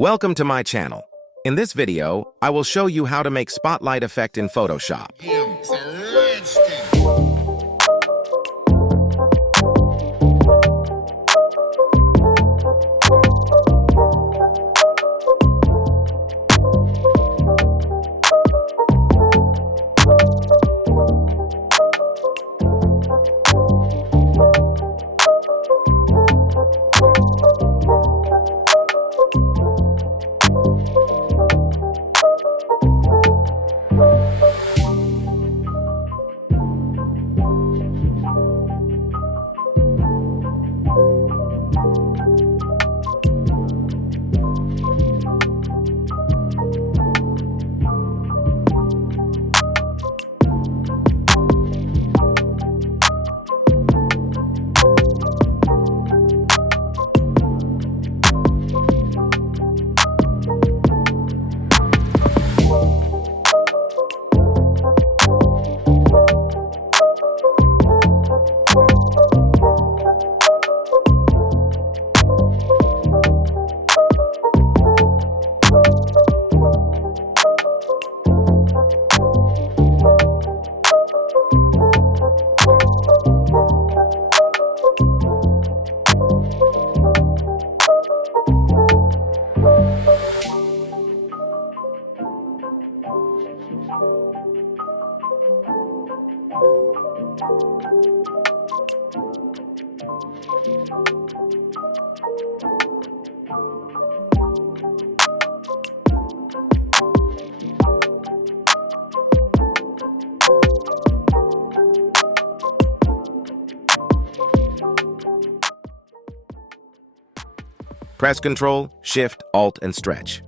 Welcome to my channel. In this video, I will show you how to make spotlight effect in Photoshop. Press Ctrl, Shift, Alt, and stretch.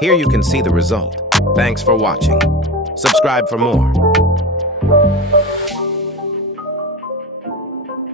Here you can see the result. Thanks for watching. Subscribe for more.